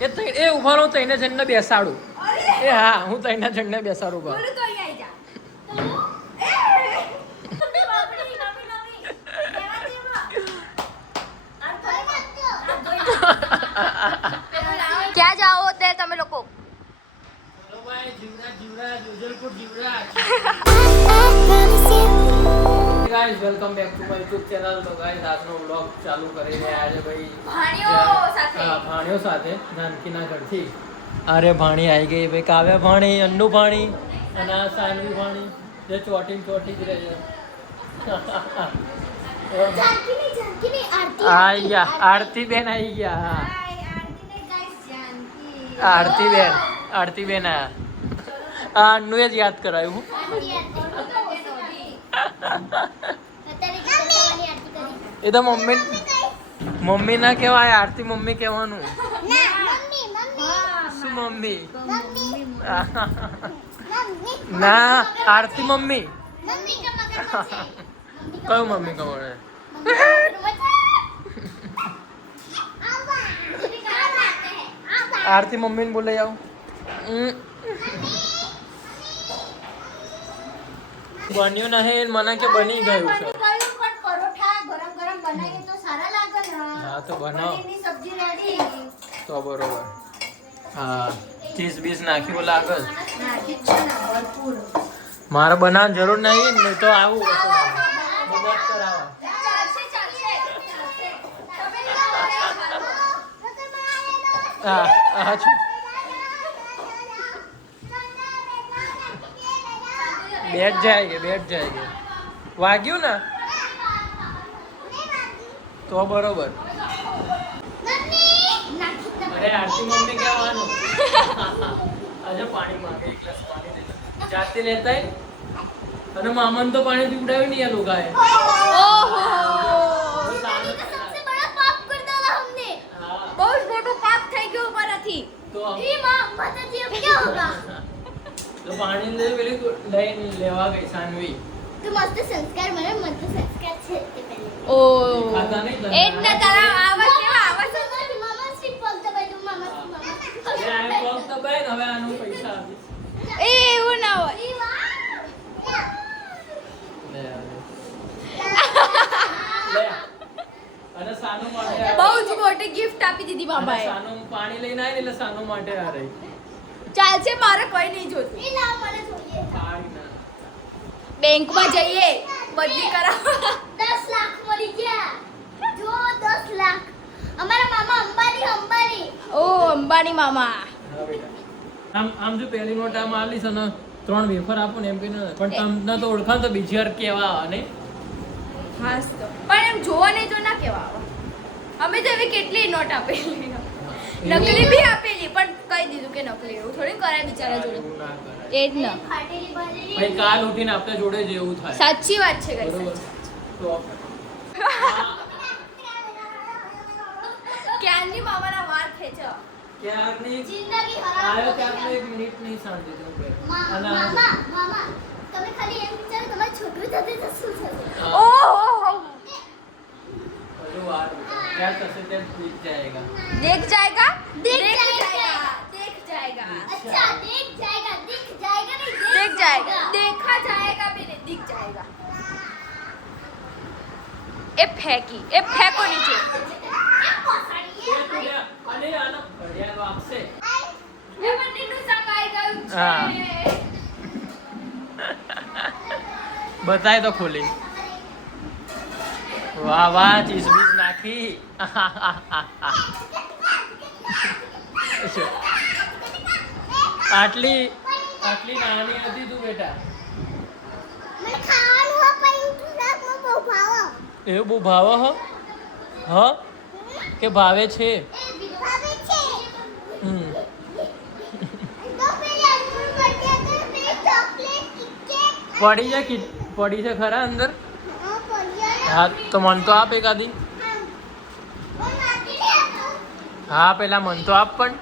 એ ઉભા રહો તઈને જણને બેસાડું. એ હા હું તઈને જણને બેસાડું બા. ક્યાં જાઓ અત્યારે તમે લોકો? ચલો ભાઈ Jivraj Ujalpur Jivraj. Guys welcome back to my YouTube channel. તો ગાઈસ આજનો વ્લોગ ચાલુ કરી રહ્યા છે ભાઈ ભાણિયો સાથે જાનકીના ઘરથી. અરે ભાણી આવી ગઈ ભાઈ, કાવ્યા ભાણી, અન્નુ ભાણી અને આ સાનવી ભાણી જે ચોટી જ રહે છે. આઈ ગયા આરતી બેન આવી ગયા. હા આરતી બેન આયા. અન્નુએ જ યાદ કરાયું. એ તો મમ્મી ના કહેવાય, આરતી મમ્મી કહેવાનું. શું મમ્મી? ના આરતી મમ્મી. કયું મમ્મી કહેવાય? આરતી મમ્મી ને બોલે આવું. બન્યું નહીં મને કે બની ગયું છે. હા તો બનાવો તો બરોબર. હા ચીઝ બીઝ નાખી બોલે આગળ. મારે બનાવવાની જરૂર નહીં ને તો આવું હા છું. बैठ जाएंगे वाग्યું ને તો બરોબર. અરે આરતી મમ્મી કહેવાનું. આજે પાણી માંગે, એક ગ્લાસ પાણી દે. જાતે લેતા અને મામન તો પાણી પીવડાવી નહીં આ લોકોએ. ओहो सबसे बड़ा पाप कर डाला हमने. बहुत मोटो पाप થઈ ગયો મારાથી. તો ઈ માં માતાજી अब क्या होगा? તો પાણી લે પેલી લઈને લેવા ગઈ સાનવી. તો મસ્ત સંસ્કાર મળે, મસ્ત સંસ્કાર છે તે પહેલે. ઓ ખાતા નહીં તને. એટલે તારા આવા કેવા આવા છે? મામા સ્ટીપ પગ દબાઈ દઉં મામા. એ આ પગ દબાઈ ને હવે આનું પૈસા આપીશ. એ એવું ના હોય. લે લે અને સાનુ માટે બહુ જ મોટી ગિફ્ટ આપી દીધી બાબાએ. સાનુ પાણી લઈને આવી એટલે સાનુ માટે આ રહી. ચાલશે, મારે કોઈ નહીં જોતું. એ લાવ મને જોઈએ. પાણી ના બેંકમાં જઈએ બદલી કરાવવા. 10 લાખ મળી ગયા. જો 10 લાખ. અમારા મામા અંબાણી. ઓ અંબાણી મામા. હા બેટા. આમ જો પહેલી નોટ આમ આલી છે ને 3 વેફર આપો ને એમ કહીને પણ તમને તો ઓળખાણ તો બીજી વાર કેવા અને હાસ તો પણ એમ જોવા નહીં તો ના કેવા આવે. અમે તો એવી કેટલી નોટ આપેલી, નકલી બી આપેલી પણ કહી દીધું કે નકલી. એવું થોડી કરાય બિચારા જોડે. એ જ ને ભાઈ કાલ ઉઠીને આપણે જોડે જેવું થાય. સાચી વાત છે ગાઈસ. બરોબર. તો ક્યાંની મામાના વાળ ખેંચો. ક્યારની જિંદગી આયો હરામ. ક્યારનો 1 મિનિટ નહીં શાંતિ તો મામા તમે ખાલી એમ વિચારો તમારું છોકરું થશે તો શું થશે? હા. ઓહો હજુ વાર ક્યાં થશે તે ભૂલ જાયેગા. देख जाएगा अच्छा देख जाएगा नहीं देख जाएगा देखा जाएगा भी नहीं दिख जाएगा. ए फेंको नीचे. અને આનો ઘડિયાળ આપશે. એ મંદિરનું સગાઈ ગયું છે. હા. બતાય તો ખોલી. વાહ વાહ ચીઝ બીજ નાખી. આટલી નાની હતી તું બેટા. મને ખાવાનું હો પણ ગુજરાતમાં બહુ ભાવે. એવું બહુ ભાવે હ કે ભાવે છે? ભાવે છે. હમ તો પેલી અંકુર બર્થડે તો બે ચોકલેટ કિટકેટ પડી છે ખરા અંદર. પડિયા. હા તો મન તો આપ એકાદી. હા પેલા મન તો આપ પણ.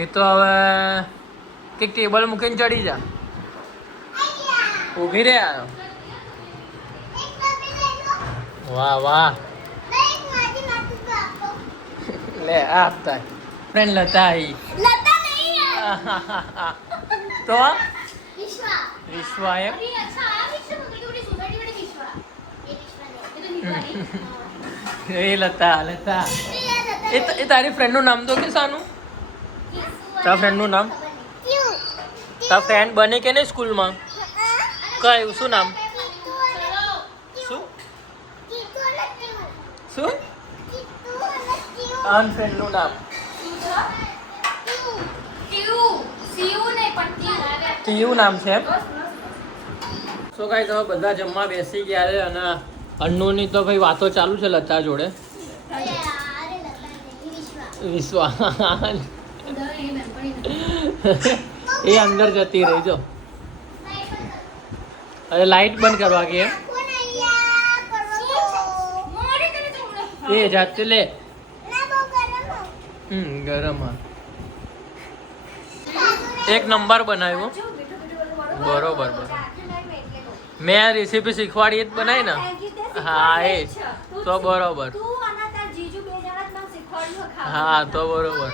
એ તો હવે કંઈક ટેબલ મૂકીને ચડી જા. ઊભી રે. વાહ વાહ એ આ હતા ફ્રેન્ડ લતા આવી લતા નહીં તો વિશ્વા વિશ્વા એમ અરે અચ્છા આ વિશ્વા મુકડી ઉડી સોસાયટી વાળી વિશ્વા એ વિશ્વા ને એ તો નિર્વાણી એ લતા લતા એ તારી ફ્રેન્ડ નું નામ તો કે સાનું તારા ફ્રેન્ડ નું નામ તારા ફ્રેન્ડ બને કે નહીં સ્કૂલમાં કયું શું નામ શું શું આન ફ્રેન્ડ નું નામ ટીયુ નામ છે એમ સો ગાઈસ હવે બધા જમવા બેસી ગયા છે અને અન્નુની તો ભાઈ વાતો ચાલુ છે લતા જોડે વિશ્વા એ અંદર જતી રહી જો અરે લાઈટ બંધ કરવા કે એ જાતે લે ગરમ હા એક નંબર બનાવ્યો બરોબર મેં આ રેસીપી શીખવાડી જ બનાવી ને હા એ તો બરોબર હા તો બરોબર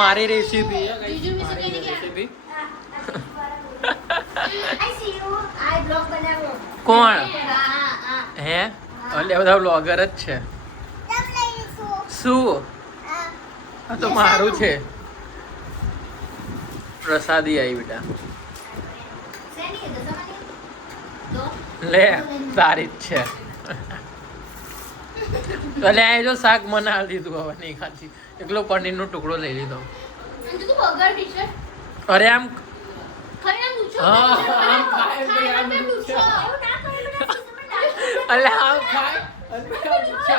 મારી રેસીપી રેસીપી કોણ હે એટલે બધા બ્લોગર જ છે શું આ તો મારું છે પ્રસાદી આવી બેટા લે તારી જ છે એટલે આ જો શાક મને હાલ દીધું હવે નહીં ખાતી એકલો પનીરનો ટુકડો લઈ લીધો અરે આમ હા આમ ખાય ભાઈ આમ છે અલે આમ ખાય અને આમ છે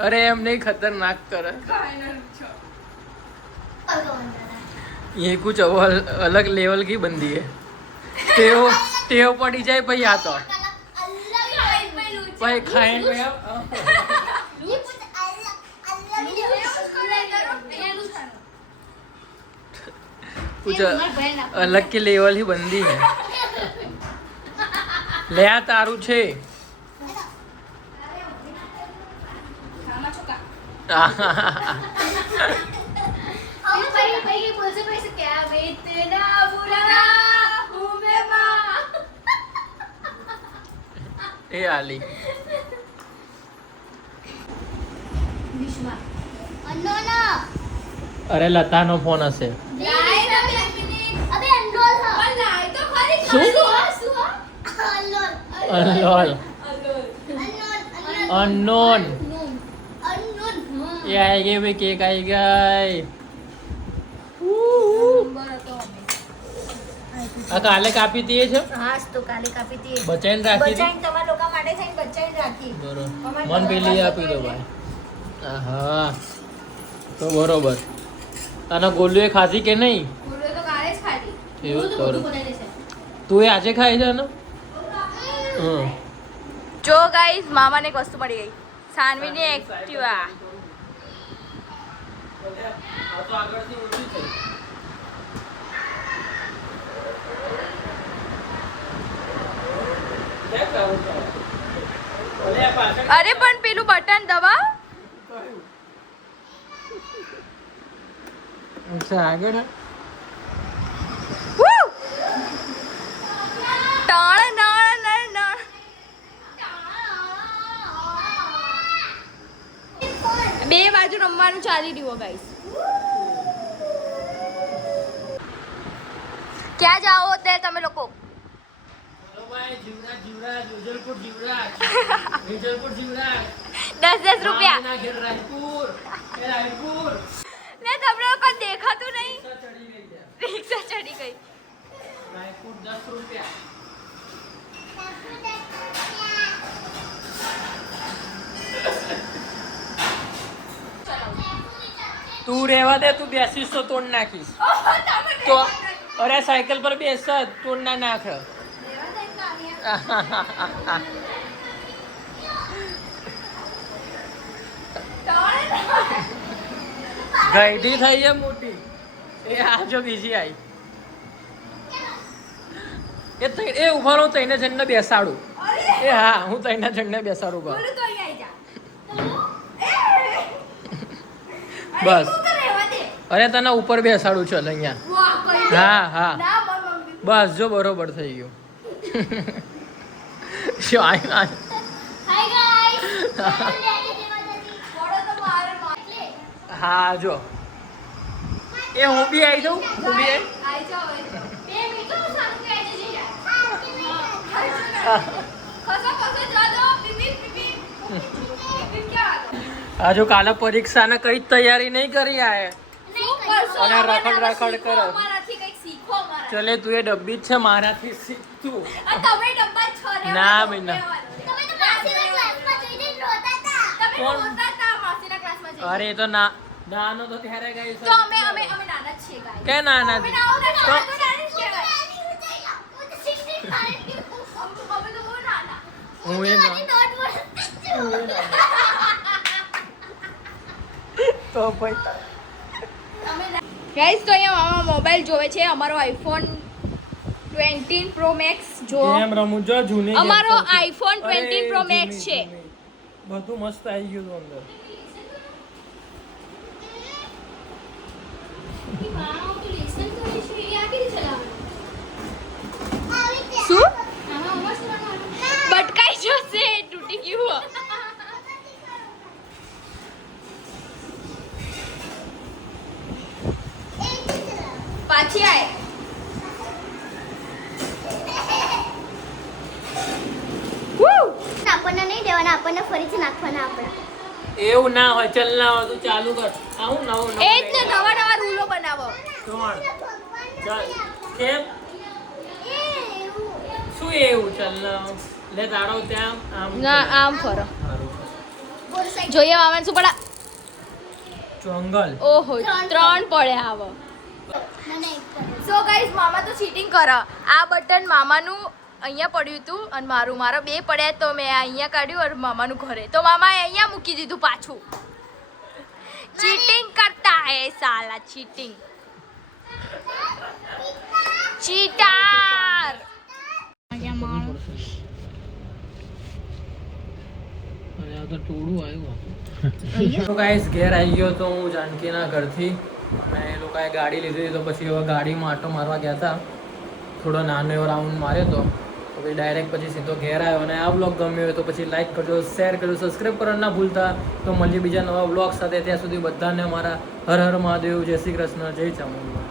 अरे एम नहीं खतरनाक कर ये कुछ अलग लेवल की बंदी है टेव टेव पड़ी जाए भाई आ तो भाई खाए कुछ अलग की लेवल ही बंदी है ले आ तारू छे ए आली अरे लता नो फोन हसे अननोन ये आई गई भाई केक आई गई આ કાલે કાપી દીએ છે હાસ તો કાલે કાપી દીએ બચાઈને રાખી બચાઈને તમારા લોકો માટે થઈને બચાઈને રાખી બરોબર મન પેલી આપી દો ભાઈ હા તો બરોબર અને ગોલુએ ખાધી કે નહીં ગોલુએ તો કાલે જ ખાધી એવું તો તું એ આજે ખાઈ છે ને જો ગાઈસ મામાને એક વસ્તુ મળી ગઈ સાનવીની એક્ટિવા આ તો આગળથી ઊંચી છે અરે પણ પેલું બટન દબા અચ્છા આગળ ટાણ નાણ નણ નણ બે બાજુ રમવાનું ચાલી રહ્યું ગાઈસ ક્યાં જાઓ અત્યારે તમે લોકો વિજલપુર જીવરાજ 10 રૂપિયા રાયપુર ને તમને લોકો દેખાતું નહીં ચડી ગઈ છે રિક્ષા ચડી ગઈ રાયપુર 10 રૂપિયા તું રહેવા દે તું બેસીશ તો તોડ નાખીશ તો અરે સાયકલ પર બેસ તોડ ના નાખ ગઈઢી થઈ છે મોટી એ આ જો બીજી આવી એ ઉભા રહો તઈને જણને બેસાડું એ હા હું તઈને જણને બેસાડું બસ બોલું તો અહીંયા આવી જા બસ અરે તને ઉપર બેસાડું ચાલ અહીંયા વાહ કઈ દે. હા હા ના મમ્મી બસ જો બરોબર થઈ ગયું શું આય હાય ગાઈસ થોડો તો મારે એટલે હા જો એ હું બી આવી જાઉં હું બી આવી આઈ જાઓ બે મિનિટ તો સારું કે આજે જઈ જાય ખસો ખસો જા દો બીબી બીબી બીબી ક્યાં આ જો કાલે પરીક્ષાને કઈ તૈયારી નહીં કરી આય નહીં કરશો અને રખડ કરે. અમારાથી કંઈક શીખો અમારા ચલે તું એ ડબ્બી જ છે મારાથી શીખ તું તમે ડબ્બા જ છો રે ના બેના. તમે તો માસીના ક્લાસમાં જઈને રોતા હતા તમે કોણ? રોતા હતા માસીના ક્લાસમાં જઈને અરે એ તો ના નાનો તો ત્યારે ગઈ તો અમે નાના જ છીએ ગાઈસ કે ના ના અમે નાના તો જ કહેવાય અમે તો બહુ નાના હું એ ના તો ભાઈ ગાઈસ તો અહીંયા મામા મોબાઈલ જોવે છે અમારો આઈફોન 20 પ્રો મેક્સ જો ગેમ રમું જો જૂની game અમારો સૌથી. આઈફોન 20 અરે, પ્રો જૂની, મેક્સ છે જૂની. બધું મસ્ત આવી ગયું હતું અંદર શું બટકાઈ જશે તૂટી ગયું પાછી આય આપણને નહીં દેવાના આપણને ફરીથી નાખવાના આપણા એવું ના હોય ચલ ના હોય તું ચાલુ કર આવું નવું એ જ ને નવા નવા રૂલો બનાવો ત્રણ ચાલ કેમ શું એવું ચલ ના લે તારો ત્યાં આમ ના ચાલ. આમ ફરો હારું. જોઈએ મામાને શું પડા જંગલ ઓહો ત્રણ પડે આવો સો ગાઈસ મામા તો ચીટિંગ કરે આ બટન મામાનું અહીંયા પડ્યું હતું અને મારા બે પડ્યા તો મેં અહીંયા કાઢ્યું અને મામાનું ઘરે તો મામાએ અહીંયા મૂકી દીધું પાછું ચીટિંગ કરતા હે સાલા ચીટિંગ ચીટાર તો ગાઈસ ઘેર આવી ગયો તો હું જાનકીના ઘરથી અને એ લોકોએ ગાડી લીધી હતી તો પછી હવે ગાડીમાં આટો મારવા ગયા હતા થોડો નાનો એવો રાઉન્ડ માર્યો તો પછી ડાયરેક્ટ પછી સીધો ઘેર આવ્યો અને આ બ્લોગ ગમ્યો હોય તો પછી લાઈક કરજો શેર કરજો સબસ્ક્રાઈબ કરવાનું ના ભૂલતા તો મળીએ બીજા નવા બ્લોગ સાથે ત્યાં સુધી બધાને મારા હર હર મહાદેવ જય શ્રી કૃષ્ણ જય ચામુંડા